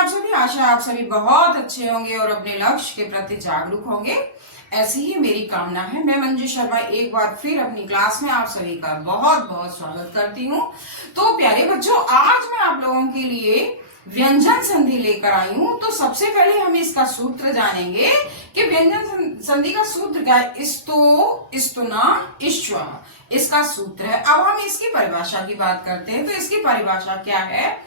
आप सभी? आशा आप सभी बहुत अच्छे होंगे और अपने लक्ष्य के प्रति जागरूक होंगे, ऐसी ही मेरी कामना है। मैं मंजू शर्मा एक बार फिर अपनी क्लास में आप सभी का बहुत बहुत स्वागत करती हूँ। तो प्यारे बच्चों, आज मैं आप लोगों के लिए व्यंजन संधि लेकर आई हूँ। तो सबसे पहले हम इसका सूत्र जानेंगे कि व्यंजन संधि का सूत्र क्या है। इस्तो, इस्तुना, इश्वा, इसका सूत्र है। अब हम इसकी परिभाषा की बात करते हैं। तो इसकी परिभाषा क्या है?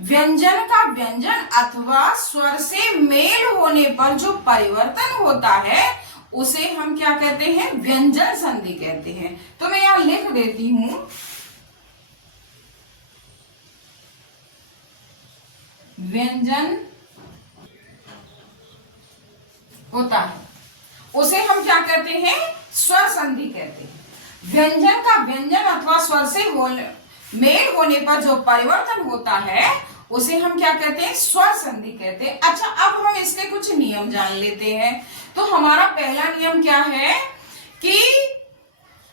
व्यंजन का व्यंजन अथवा स्वर से मेल होने पर जो परिवर्तन होता है उसे हम क्या कहते हैं? व्यंजन संधि कहते हैं। तो मैं यहां लिख देती हूं, व्यंजन होता है उसे हम क्या कहते हैं? स्वर संधि कहते हैं। व्यंजन का व्यंजन अथवा स्वर से मेल होने पर जो परिवर्तन होता है उसे हम क्या कहते हैं? स्वर संधि कहते हैं। अच्छा, अब हम इसके कुछ नियम जान लेते हैं। तो हमारा पहला नियम क्या है कि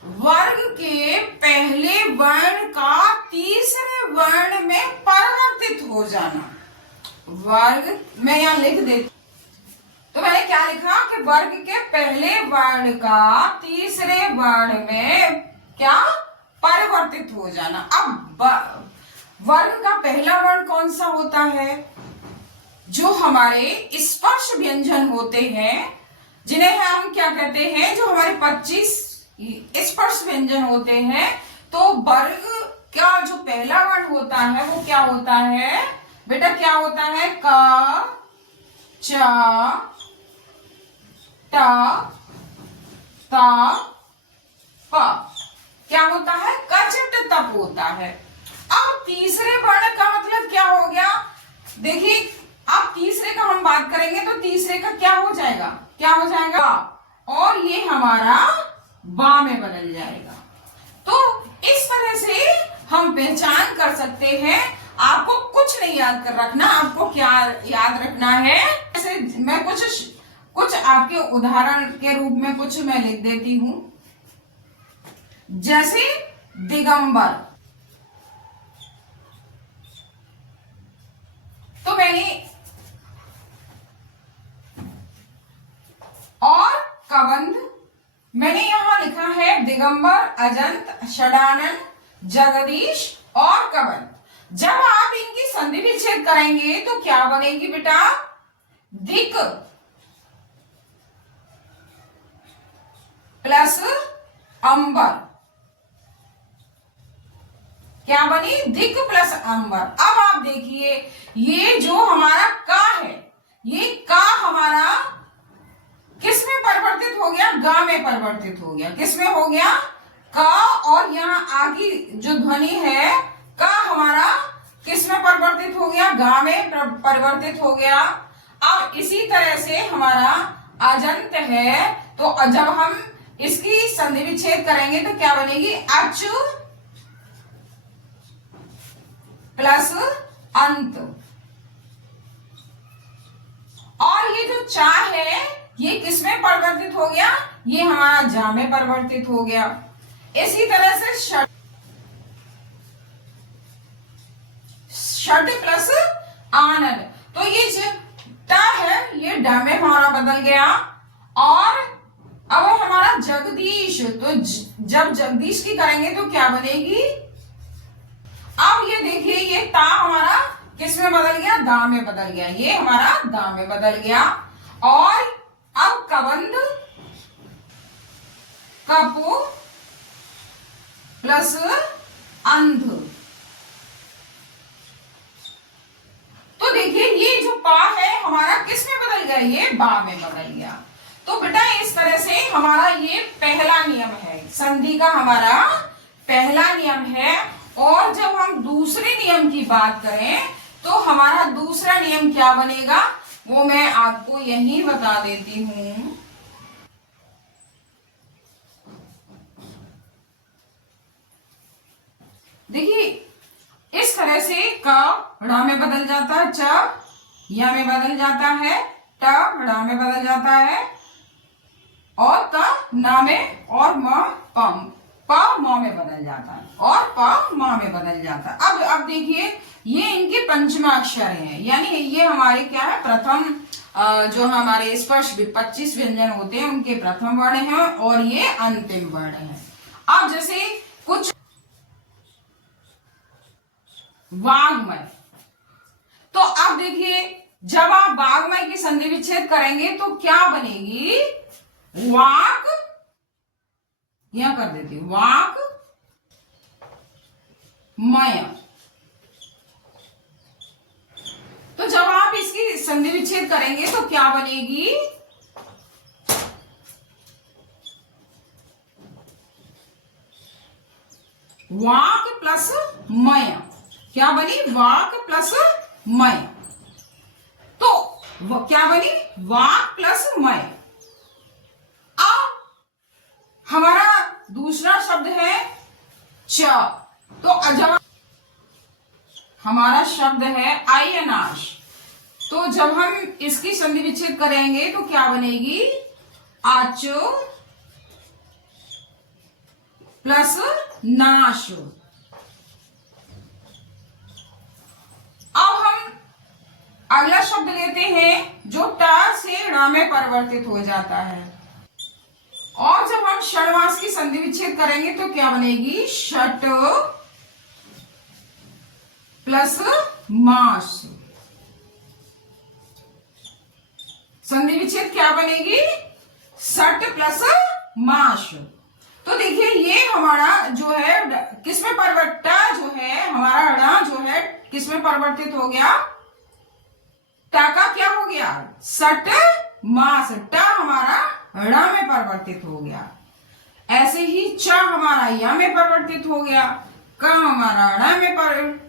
वर्ग के पहले वर्ण का तीसरे वर्ण में परिवर्तित हो जाना। वर्ग, मैं यहां लिख देती, तो मैंने क्या लिखा कि वर्ग के पहले वर्ण का तीसरे वर्ण में क्या? परिवर्तित हो जाना। अब वर्ग का पहला वर्ण कौन सा होता है? जो हमारे स्पर्श व्यंजन होते हैं, जिन्हें हम क्या कहते हैं? जो हमारे 25 स्पर्श व्यंजन होते हैं। तो वर्ग का जो पहला वर्ण होता है वो क्या होता है बेटा? क्या होता है? क, च, ट, त, प। क्या होता है? कचट तप होता है। अब तीसरे वर्ण का मतलब क्या हो गया? देखिए, अब तीसरे का हम बात करेंगे तो तीसरे का क्या हो जाएगा? क्या हो जाएगा? और ये हमारा बा में बदल जाएगा। तो इस तरह से हम पहचान कर सकते हैं। आपको कुछ नहीं याद कर रखना, आपको क्या याद रखना है? जैसे मैं कुछ आपके उदाहरण के रूप में कुछ मैं लिख देती हूं। जैसे दिगंबर, तो मैंने, और कबंध, मैंने यहां लिखा है दिगंबर, अजंत, षडानन, जगदीश और कबंध। जब आप इनकी संधि विच्छेद करेंगे तो क्या बनेगी बेटा? दिक प्लस अंबर। क्या बनी? दिक प्लस अंबर। अब आप देखिए, ये जो हमारा का है, ये का हमारा किस में परिवर्तित हो गया? गा में परिवर्तित हो गया। किस में हो गया? का। और यहाँ आगे जो ध्वनि है का हमारा किस में परिवर्तित हो गया? गा में परिवर्तित हो गया। अब इसी तरह से हमारा अजंत है, तो जब हम इसकी संधि विच्छेद करेंगे तो क्या बनेगी? अच प्लस अंत। और ये जो चा है ये किस में परिवर्तित हो गया? ये हमारा जा में परिवर्तित हो गया। इसी तरह से षट प्लस आनंद, तो ये जो टा है ये ड में हमारा बदल गया। और अब हमारा जगदीश, तो जब जगदीश की करेंगे तो क्या बनेगी? अब ये देखिए, ये ता हमारा किस में बदल गया? दा में बदल गया। ये हमारा दा में बदल गया। और अब कबंध, कपु प्लस अंध, तो देखिए ये जो पा है हमारा किस में बदल गया? ये बा में बदल गया। तो बेटा इस तरह से हमारा ये पहला नियम है, संधि का हमारा पहला नियम है। और जब हम दूसरे नियम की बात करें तो हमारा दूसरा नियम क्या बनेगा वो मैं आपको यही बता देती हूं। देखिए इस तरह से क ड़ा में बदल जाता है, च या में बदल जाता है, ट ड़ा में बदल जाता है, और क ना में, और म पम प म में बदल जाता है, और प म में बदल जाता है। अब देखिए ये इनके पंचमाक्षर हैं, यानी ये हमारे क्या है, प्रथम जो हमारे स्पर्श 25 व्यंजन होते हैं उनके प्रथम वर्ण हैं और ये अंतिम वर्ण है। अब जैसे कुछ वाग्मय, तो अब देखिए जब आप वाग्मय की संधि विच्छेद करेंगे तो क्या बनेगी, वाक, यहां कर देती हूं, वाक मय। तो जब आप इसकी संधि विच्छेद करेंगे तो क्या बनेगी, वाक प्लस मय। क्या बनी, वाक प्लस मय। तो क्या बनी, वाक प्लस मय। अब हमारा दूसरा शब्द है च, तो जब हमारा शब्द है अयनाश, तो जब हम इसकी संधि विच्छेद करेंगे तो क्या बनेगी, आच प्लस नाश। अब हम अगला शब्द लेते हैं जो ट से ण में परिवर्तित हो जाता है, और जब हम षण्मास की संधि विच्छेद करेंगे तो क्या बनेगी, षट प्लस मास। संधि विच्छेद क्या बनेगी, षट प्लस मास। तो देखिए ये हमारा जो है किसमें परिवर्तित, जो है हमारा ण जो है किसमें परिवर्तित हो गया, ट का क्या हो गया, षट मास, ट हमारा ण में परिवर्तित हो गया। ऐसे ही च हमारा य में परिवर्तित हो गया, क हमारा ण में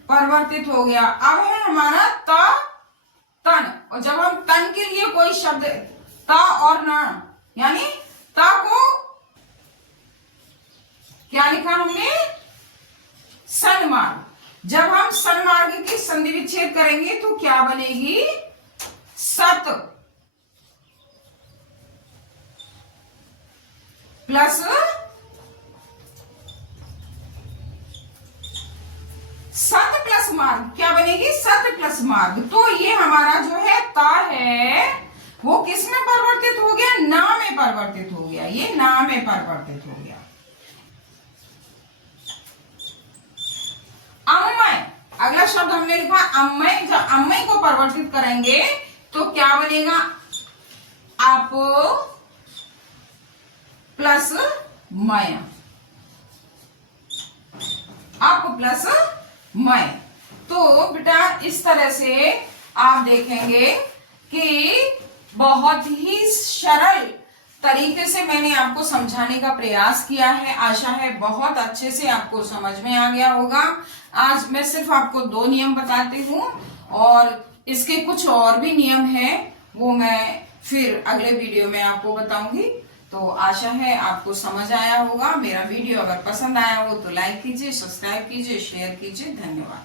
परिवर्तित हो गया। अब है हमारा त, तन, और जब हम तन के लिए कोई शब्द त और न, यानी त को क्या लिखा हमने, सन्मार्ग। जब हम सन्मार्ग की संधि विच्छेद करेंगे तो क्या बनेगी, सत प्लस सत प्लस मार्ग, क्या बनेगी, सत प्लस मार्ग। तो ये हमारा जो है ता है वो किस में परिवर्तित हो गया, ना में परिवर्तित हो गया, ये ना में परिवर्तित हो गया। अम्मय, अगला शब्द हमने लिखा अम्मय। जब अम्मय को परिवर्तित करेंगे तो क्या बनेगा, आप प्लस मय, अप प्लस मय। तो बेटा इस तरह से आप देखेंगे कि बहुत ही सरल तरीके से मैंने आपको समझाने का प्रयास किया है। आशा है बहुत अच्छे से आपको समझ में आ गया होगा। आज मैं सिर्फ आपको 2 नियम बताती हूँ और इसके कुछ और भी नियम हैं, वो मैं फिर अगले वीडियो में आपको बताऊंगी। तो आशा है आपको समझ आया होगा। मेरा वीडियो अगर पसंद आया हो तो लाइक कीजिए, सब्सक्राइब कीजिए, शेयर कीजिए। धन्यवाद।